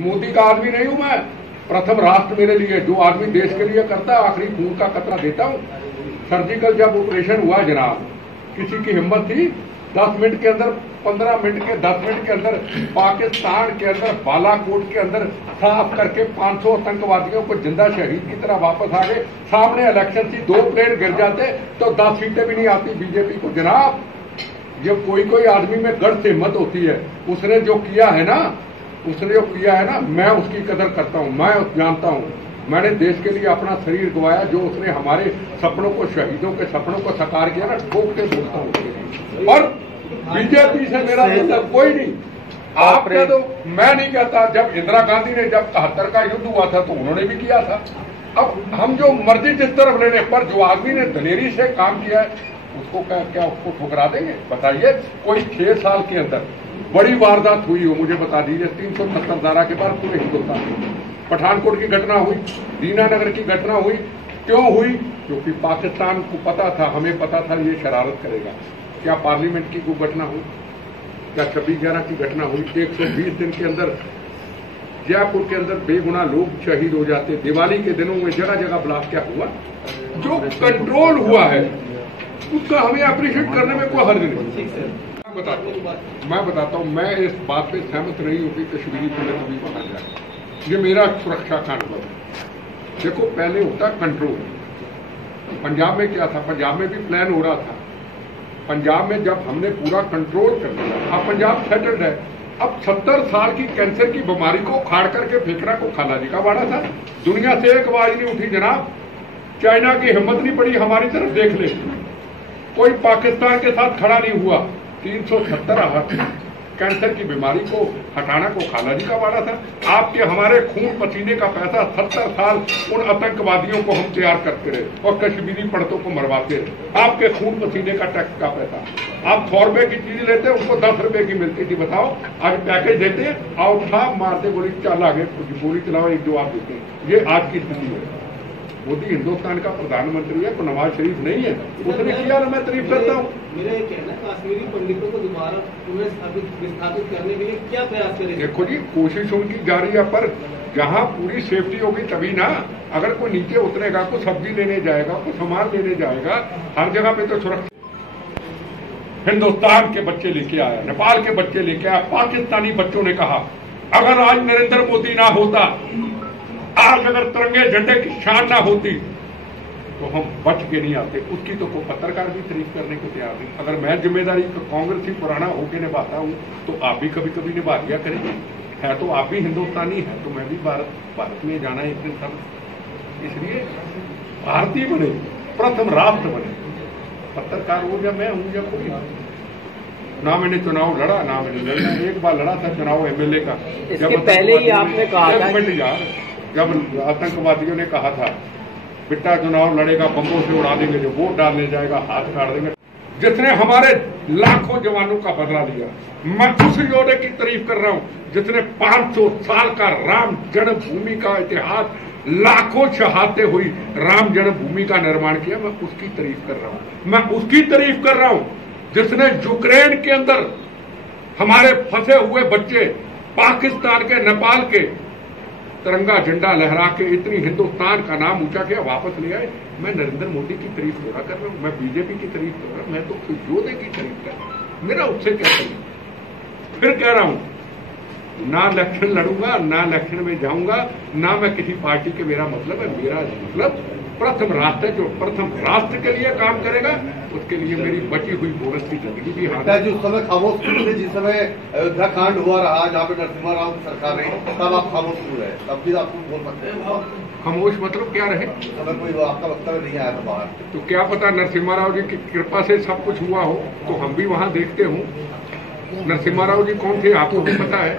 मोदी का आदमी नहीं हूं मैं। प्रथम राष्ट्र मेरे लिए, जो आदमी देश के लिए करता है आखिरी खून का कतरा देता हूं। सर्जिकल जब ऑपरेशन हुआ जनाब, किसी की हिम्मत थी 10 मिनट के अंदर, 15 मिनट के 10 मिनट के अंदर पाकिस्तान के अंदर बालाकोट के अंदर साफ करके 500 आतंकवादियों को जिंदा शहीद की तरह वापस आ गए। सामने इलेक्शन थी, 2 प्लेन गिर जाते तो 10 सीटें भी नहीं आती बीजेपी को। जनाब जब कोई आदमी में गढ़ से हिम्मत होती है, उसने जो किया है ना, मैं उसकी कदर करता हूं। मैं जानता हूं मैंने देश के लिए अपना शरीर गवाया, जो उसने हमारे सपनों को, शहीदों के सपनों को साकार किया ना, ठोक के बोलता हूं। और बीजेपी से मेरा मतलब कोई नहीं। आप कह दो, मैं नहीं कहता। जब इंदिरा गांधी ने जब 71 का युद्ध हुआ था तो उन्होंने भी किया था। अब हम जो मर्जी जिस तरफ लेने पर, जो आदमी ने दलेरी से काम किया है उसको क्या उसको ठुकरा देंगे? बताइए, कोई 6 साल के अंदर बड़ी वारदात हुई हो मुझे बता दीजिए। 370 धारा के बाद पूरे हिंदुस्तान में पठानकोट की घटना हुई, दीनानगर की घटना हुई। क्यों हुई? क्योंकि पाकिस्तान को पता था, हमें पता था ये शरारत करेगा। क्या पार्लियामेंट की कोई घटना हुई? क्या 26/11 की घटना हुई? 120 दिन के अंदर जयपुर के अंदर बेगुनाह लोग शहीद हो जाते। दिवाली के दिनों में जगह जगह ब्लास्ट क्या हुआ? जो कंट्रोल हुआ है उसका हमें अप्रिशिएट करने में कोई हर्ज नहीं। मैं बताता हूँ, मैं इस बात पे सहमत नहीं हूँ कि कश्मीरी पंडित अभी वहां जाए। ये मेरा सुरक्षा का अनुभव है। देखो, पहले होता कंट्रोल। पंजाब में क्या था? पंजाब में भी प्लान हो रहा था। पंजाब में जब हमने पूरा कंट्रोल कर लिया, अब पंजाब सेटल्ड है। अब 70 साल की कैंसर की बीमारी को उखाड़ करके फेंकना को खाला जी का वाड़ा था। दुनिया से एक आवाज नहीं उठी जनाब। चाइना की हिम्मत नहीं पड़ी हमारी तरफ देख ले। कोई पाकिस्तान के साथ खड़ा नहीं हुआ। 370 कैंसर की बीमारी को हटाना को खाला जी का वाड़ा था। आपके हमारे खून पसीने का पैसा 70 साल उन आतंकवादियों को हम तैयार करते रहे और कश्मीरी पंडितों को मरवाते रहे। आपके खून पसीने का टैक्स का पैसा। आप 100 रुपए की चीज लेते हैं, उनको 10 रुपए की मिलती थी। बताओ, आज पैकेज देते हैं, आओ छाप मारते, गोली चल आगे, गोली चलाओ, एक जवाब देते हैं। ये आज की स्थिति है। मोदी हिंदुस्तान का प्रधानमंत्री है, तो नवाज शरीफ नहीं है। उसने किया ना, मैं तारीफ करता हूँ। मेरा ये कहना है, कश्मीरी पंडितों को दोबारा विस्थापित करने के लिए क्या प्रयास करेंगे? देखो जी, कोशिश उनकी जारी है, पर जहाँ पूरी सेफ्टी होगी तभी ना। अगर कोई नीचे उतरेगा, कोई सब्जी लेने जाएगा, कोई सामान लेने जाएगा, हर जगह पे तो सुरक्षा। हिंदुस्तान के बच्चे लेके आया, नेपाल के बच्चे लेके आया। पाकिस्तानी बच्चों ने कहा, अगर आज नरेंद्र मोदी ना होता, आज अगर तिरंगे झंडे की शान ना होती, तो हम बच के नहीं आते। उसकी तो कोई पत्रकार भी तारीफ करने को तैयार नहीं। अगर मैं जिम्मेदारी कांग्रेस ही पुराना होके निभाता हूँ, तो आप भी कभी कभी निभा दिया करेंगे। है तो आप भी हिंदुस्तानी है, तो मैं भी भारत में जाना एक दिन सब। इसलिए भारतीय बने, प्रथम राष्ट्र बने। पत्रकार हो या मैं हूँ या कोई, ना मैंने चुनाव लड़ा, ना मैंने लड़ा। एक बार लड़ा था चुनाव एमएलए का। इसके पहले ही आपने कहा था यार, जब आतंकवादियों ने कहा था बिट्टा चुनाव लड़ेगा, बम्बों से उड़ा देंगे, जो वोट डालने जाएगा हाथ काट देंगे। जिसने हमारे लाखों जवानों का बदला लिया, मैं उस योद्धे की तारीफ कर रहा हूं जिसने 500 साल का राम जन्मभूमि का इतिहास, लाखों शहादतें हुई, राम जन्मभूमि का निर्माण किया। मैं उसकी तारीफ कर रहा हूं। मैं उसकी तारीफ कर रहा हूं जिसने यूक्रेन के अंदर हमारे फंसे हुए बच्चे, पाकिस्तान के, नेपाल के तिरंगा झंडा लहरा के इतनी हिंदुस्तान का नाम ऊंचा किया, वापस ले आए। मैं नरेंद्र मोदी की तारीफ थोड़ा कर रहा हूं, मैं बीजेपी की तारीफ कर रहा हूं, मैं तो योद्धे की तारीफ कर रहा हूं। मेरा उससे क्या करूं? फिर कह रहा हूं, ना इलेक्शन लड़ूंगा, ना इलेक्शन में जाऊंगा, ना मैं किसी पार्टी के। मेरा मतलब है, मेरा मतलब प्रथम राष्ट्र, जो प्रथम राष्ट्र के लिए काम करेगा, उसके लिए मेरी बची हुई बोनस की जिंदगी भी हाथ। जिस समय खामोश क्यों थे, जिस समय अयोध्या कांड हुआ रहा, जहाँ पे नरसिम्हा राव की सरकार रही, तब आप खामोश क्यों रहे? तब भी आप बोल सकते हैं। खामोश मतलब क्या रहे? अगर कोई आपका वक्तव्य नहीं आया था बाहर, तो क्या पता नरसिम्हा राव जी की कृपा से सब कुछ हुआ हो, तो हम भी वहां देखते हूँ। नरसिम्हा राव जी कौन थे आपको भी पता है?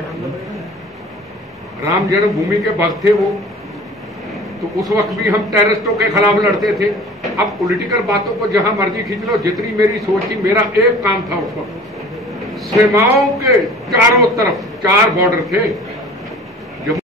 राम जन्मभूमि के भक्त थे वो। तो उस वक्त भी हम टेररिस्टों के खिलाफ लड़ते थे। अब पॉलिटिकल बातों को जहां मर्जी खींच लो। जितनी मेरी सोच थी, मेरा एक काम था उस वक्त, सीमाओं के चारों तरफ 4 बॉर्डर थे,